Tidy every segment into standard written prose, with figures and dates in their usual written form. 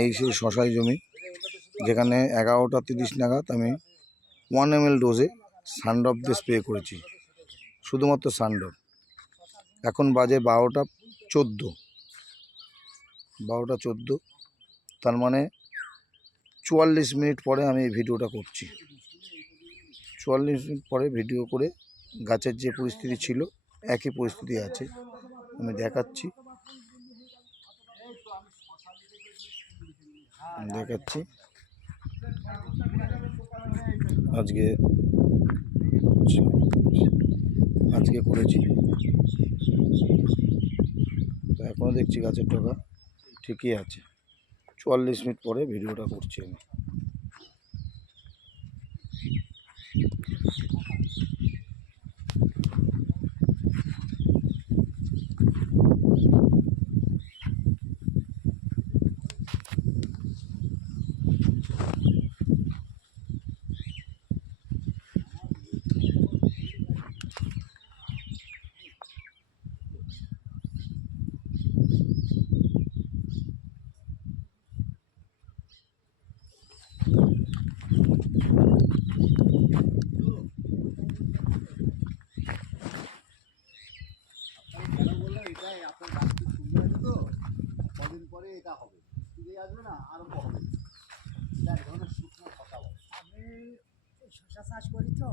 এই সেই শশাই জমি, যেখানে 11টা 30 নাগাদ আমি 1 ml ডোজে সানড্রপ দিয়ে স্প্রে করেছি, শুধুমাত্র সানড্রপ। এখন বাজে 12টা 14, তার মানে 44 মিনিট পরে আমি এই ভিডিওটা করছি। 44 মিনিট পরে ভিডিও করে গাছের যে পরিস্থিতি ছিল একই পরিস্থিতি আছে, আমি দেখাচ্ছি। আজকে করেছি, তো এখনও দেখছি গাছের ডগা ঠিকই আছে। 44 মিনিট পরে ভিডিওটা করছি আমি। শশা চাষ করি তো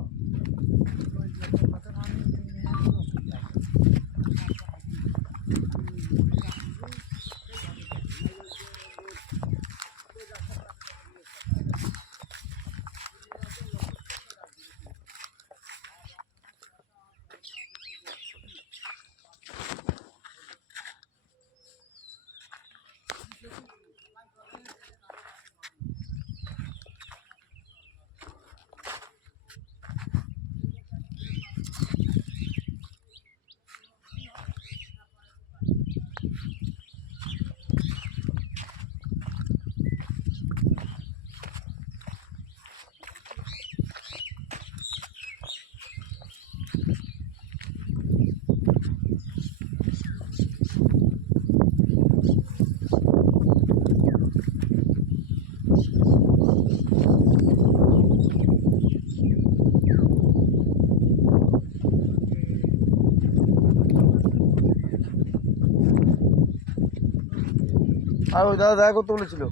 আর ওই দাদা দেখা করতে বলেছিল।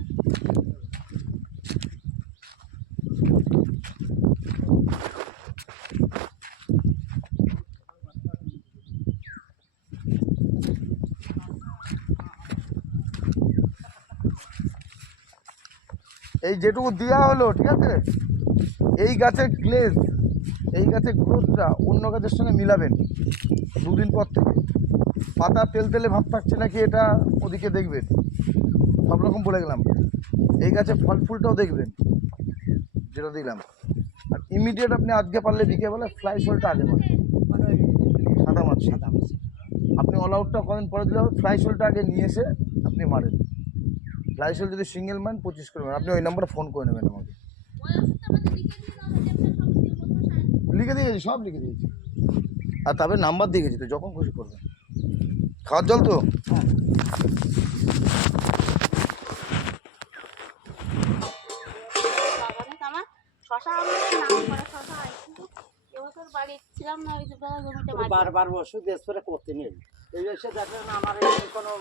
এই যেটুকু দেওয়া হলো, ঠিক আছে, এই গাছের গ্লেজ, এই গাছের গ্রোথটা অন্য গাছের সঙ্গে মিলাবেন 2 দিন পর থেকে। পাতা তেলতেলে ভাব থাকছে নাকি এটা ওদিকে দেখবেন, সব রকম বলে গেলাম। এই গাছে ফল ফুলটাও দেখবেন যেটা দিলাম। আর ইমিডিয়েট আপনি আজকে পারলে বিকেলবেলা ফ্লাই শোলটা আগে মারেন, মানে সাদা মাছ। সাদা মাছ আপনি অল আউটটা কদিন পরে দিলে হবে, ফ্লাই শোলটা আগে নিয়ে এসে আপনি মারেন। ফ্লাই শোল যদি সিঙ্গেল মান 25 করবেন, আপনি ওই নাম্বারে ফোন করে নেবেন আমাকে। লিখে দিয়েছি, সব লিখে দিয়েছি, আর তবে নাম্বার দিয়ে গেছি, তো যখন খুশি করবেন। খাওয়ার জল তো বারবার ওষুধ স্প্রে করতে নেই, এই এসে দেখলেন আমার কোনো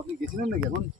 আপনি গেছিলেন নাকি এখন?